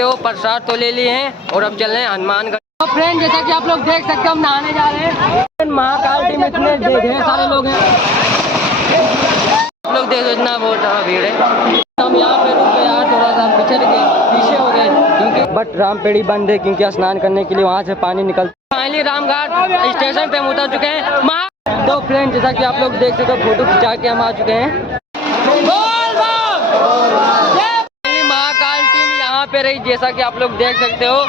सकते हो प्रसाद तो ले लिए हैं और अब चल रहे हैं हनुमानगढ़। तो फ्रेंड जैसा कि आप लोग देख सकते हो हम नहाने जा रहे हैं। महाकाल टीम इतने ढेर सारे लोग हैं, आप लोग देखो इतना बहुत सारा भीड़ है। हम यहाँ पे रुक गए यार, थोड़ा सा पिछड़ गए, पीछे हो गए क्योंकि बट रामपेड़ी बंद है क्योंकि स्नान करने के लिए वहाँ से पानी निकलता। फाइनली रामघाट स्टेशन पे हम उतर चुके हैं। तो फ्रेंड जैसा कि आप लोग देख सकते हो फोटो खिंचा के हम आ चुके हैं। महाकाल टीम यहाँ पे रही जैसा कि आप लोग देख सकते हो।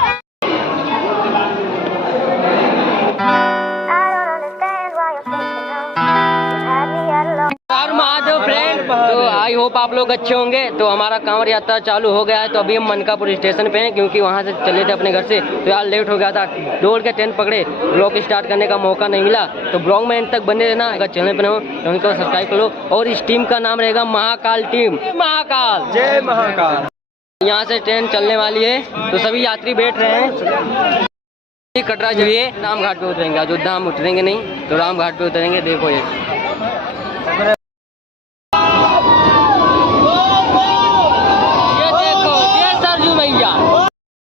महादेव फ्रेंड, तो आई होप आप लोग अच्छे होंगे। तो हमारा कांवड़ यात्रा चालू हो गया है। तो अभी हम मनकापुर स्टेशन पे हैं क्योंकि वहाँ से चले थे अपने घर से, तो यार लेट हो गया था। दौड़ के ट्रेन पकड़े, ब्लॉग स्टार्ट करने का मौका नहीं मिला। तो ब्लॉग में एंड तक बने रहना, अगर चैनल पर हो तो उनको सब्सक्राइब कर लो। और इस टीम का नाम रहेगा महाकाल टीम। महाकाल, जय महाकाल। यहाँ से ट्रेन चलने वाली है तो सभी यात्री बैठ रहे हैं। कटरा जो है रामघाट पे उतरेंगे, अयोध्या हम उतरेंगे नहीं, तो रामघाट पे उतरेंगे। देखो ये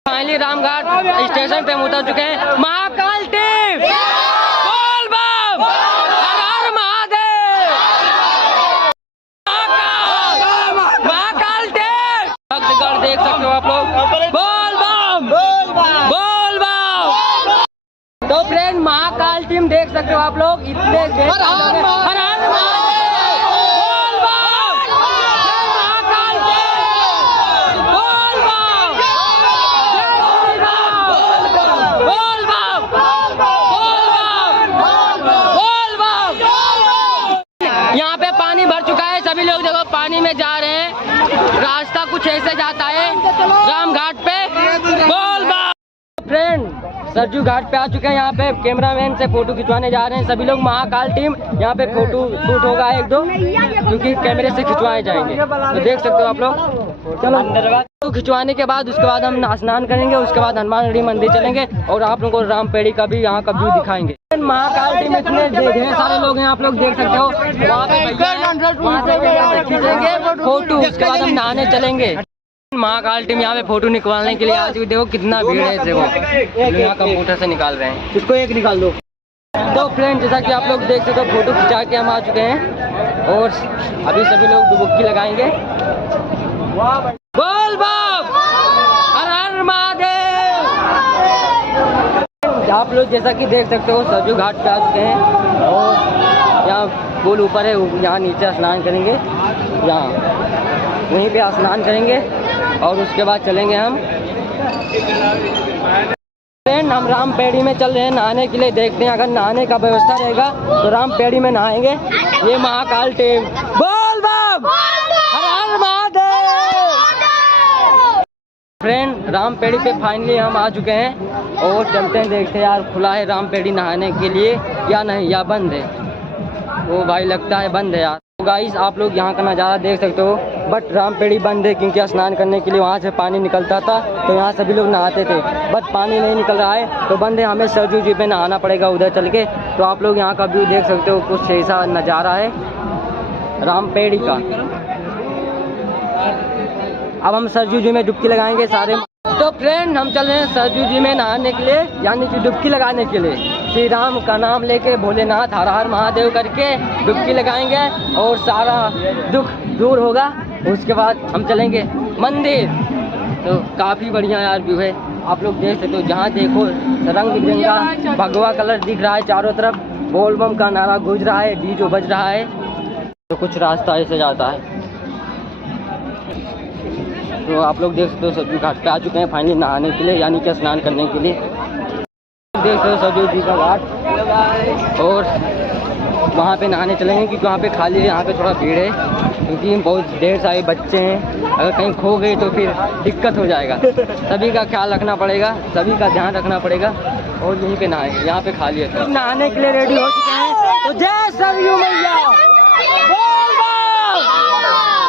फाइनली रामघाट स्टेशन पे हम उतर चुके हैं। महाकाल टीम बोल बम, हर हर महादेव। महाकाल टीम भक्तगढ़ देख सकते हो आप लोग। बोल बम, बोल बम। तो फ्रेंड महाकाल टीम देख सकते हो आप लोग, इतने हर हर महादेव। यहाँ पे पानी भर चुका है, सभी लोग देखो पानी में जा रहे हैं। रास्ता कुछ ऐसे जाता है रामघाट पे। बोल बम। फ्रेंड सरजू घाट पे आ चुके हैं। यहाँ पे कैमरामैन से फोटो खिंचवाने जा रहे हैं सभी लोग। महाकाल टीम यहाँ पे फोटो शूट होगा एक दो, क्योंकि कैमरे से खिंचवाए जाएंगे। तो देख सकते हो आप लोग। चलो अंदर तो खिंचवाने के बाद उसके बाद हम स्नान करेंगे, उसके बाद हनुमानगढ़ी मंदिर चलेंगे और आप लोगों को रामपेड़ी का भी यहाँ का व्यू दिखाएंगे। महाकाल टीम इतने ढेर सारे लोग हैं, आप लोग देख सकते हो। वहाँ पे खींचेंगे फोटो, उसके बाद हम नहाने चलेंगे। महाकाल टीम यहाँ पे फोटो निकालने के लिए आ चुकी। देखो कितना भीड़ है, देखो यहाँ कंप्यूटर से निकाल रहे हैं। इसको एक निकाल दो। तो फ्रेंड जैसा कि आप लोग देख सकते हो फोटो खिंचा के हम आ चुके हैं और अभी सभी लोग डुबकी लगाएंगे। बोल बम, हर हर महादेव। आप लोग जैसा कि देख सकते हो सरजू घाट पे आ चुके हैं और यहाँ पुल ऊपर है, यहाँ नीचे स्नान करेंगे। यहाँ वहीं पे स्नान करेंगे और उसके बाद चलेंगे हम। फ्रेंड हम रामपेड़ी में चल रहे हैं नहाने के लिए। देखते हैं अगर नहाने का व्यवस्था रहेगा तो रामपेड़ी में नहाएंगे। ये महाकाल टीम बोल बम, हर हर महादेव। फ्रेंड रामपेड़ी पे फाइनली हम आ चुके हैं और चलते हैं, देखते हैं यार खुला है रामपेड़ी नहाने के लिए या नहीं, या बंद है। वो भाई लगता है बंद है यार। तो गाइस आप लोग यहाँ का नज़ारा देख सकते हो, बट रामपेड़ी बंद है क्योंकि स्नान करने के लिए वहाँ से पानी निकलता था, तो यहाँ सभी लोग नहाते थे। बट पानी नहीं निकल रहा है तो बंद है, हमें सरजू जी पे नहाना पड़ेगा उधर चल के। तो आप लोग यहाँ का व्यू देख सकते हो, कुछ ऐसा नज़ारा है रामपेड़ी का। अब हम सरजू जी में डुबकी लगाएंगे सारे। तो फ्रेंड हम चल रहे हैं सरजू जी में नहाने के लिए, यानी कि डुबकी लगाने के लिए। श्री राम का नाम लेके भोलेनाथ हर हर महादेव करके डुबकी लगाएंगे और सारा दुख दूर होगा। उसके बाद हम चलेंगे मंदिर। तो काफ़ी बढ़िया यार व्यू है, आप लोग देख सकते हो। जहाँ देखो रंग बिरंगा भगवा कलर दिख रहा है चारों तरफ। बोल बम का नारा गूंज रहा है, डीजे बज रहा है। तो कुछ रास्ता ऐसे जाता है। तो आप लोग देख सकते हो सरजू घाट पे आ चुके हैं फाइनली नहाने के लिए, यानी कि स्नान करने के लिए। देख सकते हो सरजू जी का घाट और वहाँ पे नहाने चलेंगे क्योंकि वहाँ पे खाली है। यहाँ पे थोड़ा भीड़ है क्योंकि बहुत ढेर सारे बच्चे हैं, अगर कहीं खो गए तो फिर दिक्कत हो जाएगा। सभी का ख्याल रखना पड़ेगा, सभी का ध्यान रखना पड़ेगा और यहीं पे नहाएंगे। यहाँ पे खाली है, तो नहाने के लिए रेडी हो चुके हैं। तो जय सरयू मैया,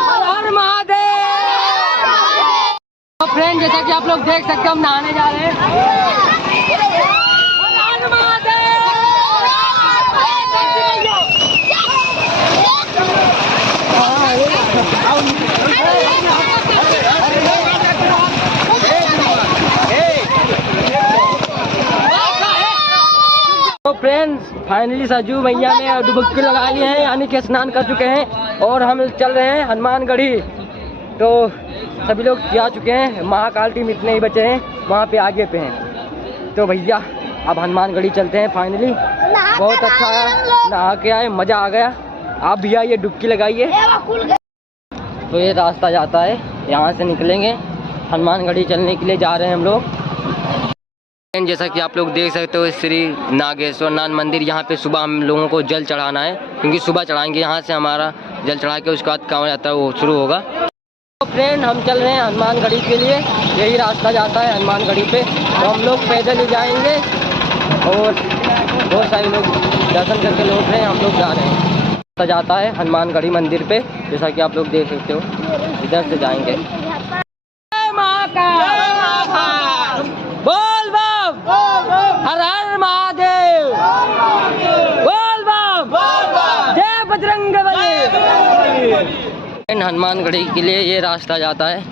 हर हर महादेव। तो फ्रेंड जैसा कि आप लोग देख सकते हो हम नहाने जा रहे हैं। फ्रेंड्स फाइनली सरजू मैया ने डुबकी लगा ली है, यानी कि स्नान कर चुके हैं और हम चल रहे हैं हनुमानगढ़ी। तो सभी लोग जा चुके हैं, महाकाल टीम इतने ही बचे हैं, वहाँ पे आगे पे हैं। तो भैया अब हनुमानगढ़ी चलते हैं। फाइनली बहुत अच्छा है, नहा के आए, मज़ा आ गया। आप भैया ये डुबकी लगाइए। तो ये रास्ता जाता है, यहाँ से निकलेंगे, हनुमानगढ़ी चलने के लिए जा रहे हैं हम लोग। जैसा कि आप लोग देख सकते हो श्री नागेश्वर नाथ मंदिर, यहाँ पे सुबह हम लोगों को जल चढ़ाना है, क्योंकि सुबह चढ़ाएंगे यहाँ से, हमारा जल चढ़ा के उसके बाद कांवड़ यात्रा वो शुरू होगा। तो फ्रेंड हम चल रहे हैं हनुमानगढ़ी के लिए, यही रास्ता जाता है हनुमानगढ़ी पे। तो हम लोग पैदल ही जाएंगे और बहुत सारे लोग दर्शन करके लौट रहे हैं, हम लोग जा रहे हैं। रास्ता जाता है हनुमानगढ़ी मंदिर पे, जैसा कि आप लोग देख सकते हो, इधर से जाएंगे। बोल बम हर हर महादेव, बोल बम जय बजरंगबली। हनुमानगढ़ी के लिए ये रास्ता जाता है,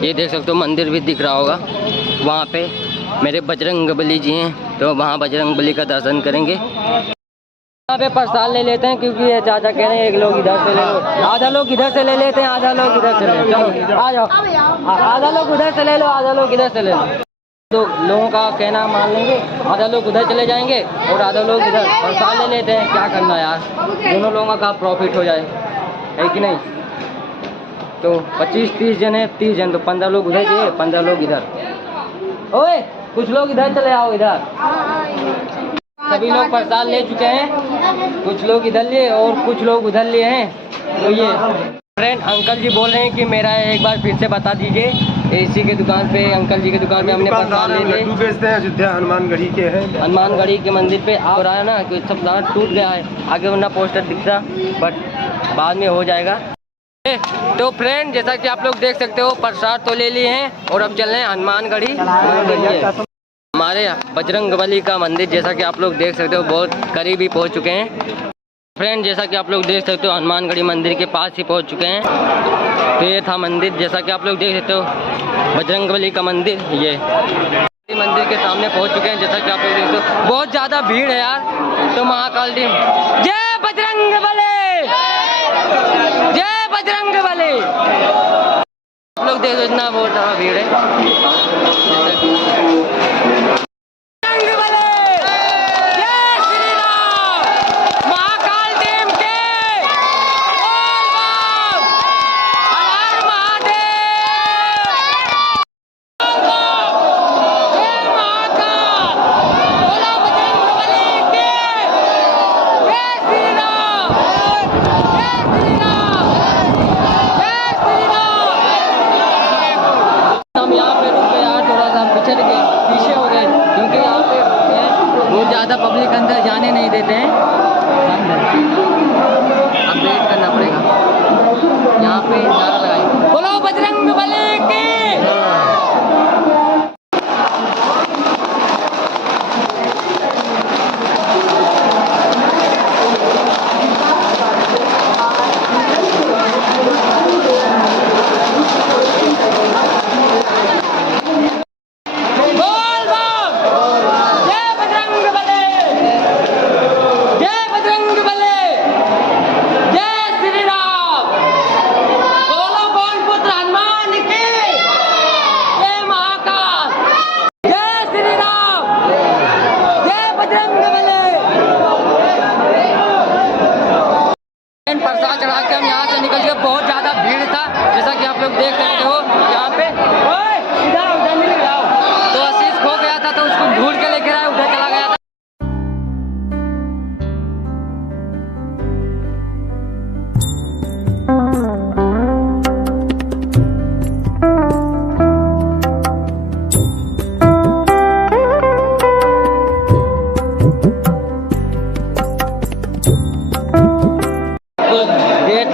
ये देख सकते हो, मंदिर भी दिख रहा होगा। वहाँ पे मेरे बजरंगबली जी हैं, तो वहाँ बजरंगबली का दर्शन करेंगे। यहाँ पे प्रसाद ले लेते हैं, क्योंकि ये चाचा कह रहे हैं एक लोग इधर से ले लो, आधा लोग इधर से ले लेते हैं, आधा लोग इधर से ले लो। चलो आ जाओ, आधा लोग उधर से ले लो, आधा लोग इधर से ले लो। तो लोगों का कहना मान लेंगे, आधा लोग उधर चले जाएंगे और आधा लोग इधर। प्रसाद ले लेते हैं, क्या करना यार, दोनों लोगों का प्रॉफिट हो जाए, है कि नहीं। तो 25-30 जन है, 30 जन, तो 15 लोग उधर जाइए, 15 लोग इधर। ओए कुछ लोग इधर चले आओ, इधर। सभी लोग प्रसाद ले चुके हैं, कुछ लोग इधर लिए और कुछ लोग उधर लिए हैं। तो ये फ्रेंड अंकल जी बोल रहे हैं कि मेरा एक बार फिर से बता दीजिए। इसी के दुकान पे, अंकल जी के दुकान पे हमने प्रसाद ले लिए, बेचते हैं, अयोध्या हनुमानगढ़ी के हैं, हनुमानगढ़ी के मंदिर पे आ रहा है ना, कि सब सारा टूट गया है, आगे वरना पोस्टर दिखता, बट बाद में हो जाएगा। तो फ्रेंड जैसा कि आप लोग देख सकते हो, प्रसाद तो ले लिए हैं और अब चल रहे हैं हनुमानगढ़ी। हमारे बजरंगबली का मंदिर जैसा कि आप लोग देख सकते हो, बहुत करीब ही पहुंच चुके हैं। फ्रेंड जैसा कि आप लोग देख सकते हो, हनुमानगढ़ी मंदिर के पास ही पहुंच चुके हैं। तो ये था मंदिर, जैसा कि आप लोग देख सकते हो, बजरंगबली का मंदिर। ये मंदिर के सामने पहुंच चुके हैं, जैसा कि आप लोग देख सकते हो, बहुत ज़्यादा भीड़ है यार। तो महाकाल टीम जय बजरंगबली, जय बजरंगबली। आप लोग देखो इतना बहुत ज़्यादा भीड़ है। पीछे हो गए, क्योंकि यहाँ पे बहुत ज़्यादा पब्लिक अंदर जाने नहीं देते हैं, अब वेट करना पड़ेगा। यहाँ पे नारा लगाएंगे, बोलो बजरंगबली की। प्रसाद चढ़ा के हम यहाँ से निकल गए, बहुत ज़्यादा भीड़ था, जैसा कि आप लोग देख सकते हो यहाँ पे। तो आशीष खो गया था, तो उसको ढूंढ के लेके आए, उधर चला गया था।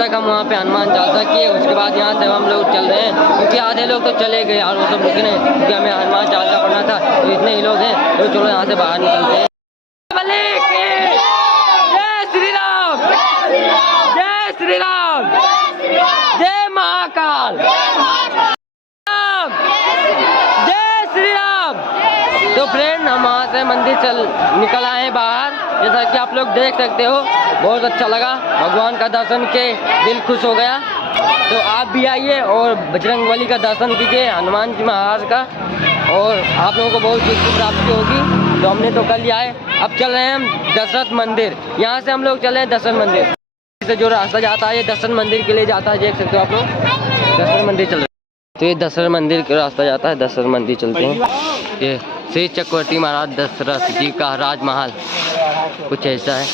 हम वहाँ पे हनुमान चालीसा किए, उसके बाद यहाँ से हम लोग चल रहे हैं, क्योंकि आधे लोग तो चले गए और वो सब रुके नहीं, क्योंकि हमें हनुमान चालीसा पढ़ना था, तो इतने ही लोग हैं, तो चलो यहाँ से बाहर निकलते हैं। जय श्री राम, जय श्री राम, जय महाकाल, जय श्री राम। तो फ्रेंड हम वहाँ से मंदिर निकल आए बाहर, जैसा कि आप लोग देख सकते हो, बहुत अच्छा लगा, भगवान का दर्शन के दिल खुश हो गया। तो आप भी आइए और बजरंगबली का दर्शन कीजिए, हनुमान जी महाराज का, और आप लोगों को बहुत सुख प्राप्ति होगी। तो हमने तो कर लिया है, अब चल रहे हैं हम दशरथ मंदिर। यहाँ से हम लोग चले हैं दशरथ मंदिर से जो रास्ता जाता है, ये दशरथ मंदिर के लिए जाता है, देख सकते हो आप लोग, दशरथ मंदिर चल रहे हैं। तो ये दशरथ मंदिर का रास्ता जाता है, दशरथ मंदिर चलते हैं। ये श्री चक्रवर्ती महाराज दशरथ जी का राजमहल कुछ ऐसा है।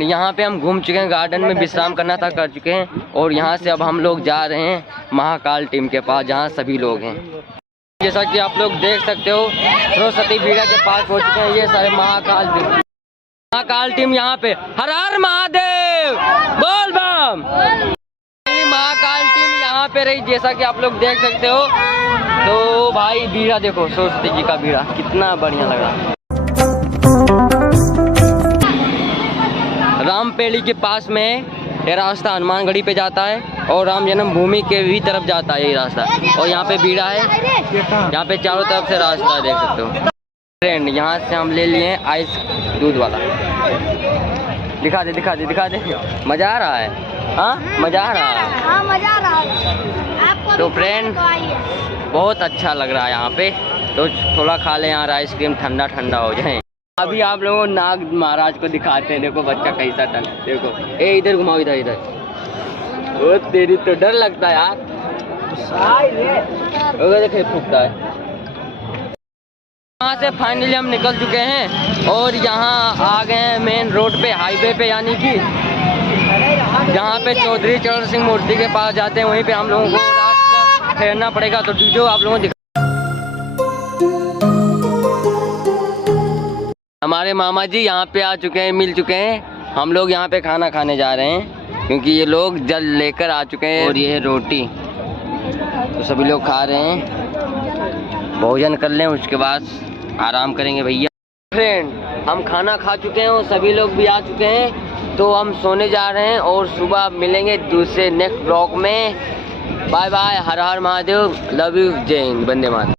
यहाँ पे हम घूम चुके हैं, गार्डन में विश्राम करना था, कर चुके हैं, और यहाँ से अब हम लोग जा रहे हैं महाकाल टीम के पास, जहाँ सभी लोग हैं। जैसा कि आप लोग देख सकते हो, सरस्वती बीड़ा के पास पहुँच चुके हैं ये सारे महाकाल टीम यहाँ पे। हर हर महादेव, बोल बम। महाकाल टीम यहाँ पे रही, जैसा कि आप लोग देख सकते हो। तो भाई बीड़ा देखो, सरस्वती जी का बीड़ा कितना बढ़िया लग रहा है। रामपेड़ी के पास में ये रास्ता हनुमानगढ़ी पे जाता है, और राम जन्मभूमि के भी तरफ जाता है ये रास्ता, और यहाँ पे बीड़ा है, यहाँ पे चारों तरफ से रास्ता है, देख सकते हो। फ्रेंड, यहाँ से हम ले लिए आइस दूध वाला। दिखा दे, मजा आ रहा है। हाँ, मजा आ रहा है। तो फ्रेंड, बहुत अच्छा लग रहा है यहाँ पे, तो थोड़ा खा ले यार आइसक्रीम, ठंडा ठंडा हो जाए। अभी आप लोगों को नाग महाराज को दिखाते हैं, देखो बच्चा कैसा था, देखो। ए इधर घुमाओ, इधर। ओ तेरी, तो डर लगता है यार, देखे फूकता है। यहाँ से फाइनली हम निकल चुके हैं, और यहाँ आ गए हैं मेन रोड पे, हाईवे पे, यानी कि जहाँ पे चौधरी चरण सिंह मूर्ति के पास जाते हैं, वहीं पे हम लोगों को रात का ठहरना पड़ेगा। तो जो आप लोगों को हमारे मामा जी यहाँ पे आ चुके हैं, मिल चुके हैं। हम लोग यहाँ पे खाना खाने जा रहे हैं, क्योंकि ये लोग जल लेकर आ चुके हैं, और ये है रोटी, तो सभी लोग खा रहे हैं। भोजन कर लें, उसके बाद आराम करेंगे भैया। फ्रेंड, हम खाना खा चुके हैं और सभी लोग भी आ चुके हैं, तो हम सोने जा रहे हैं, और सुबह मिलेंगे दूसरे नेक्स्ट ब्लॉग में। Bye bye, Har Har Mahadev, love you, जय हिंद, वंदे मातरम।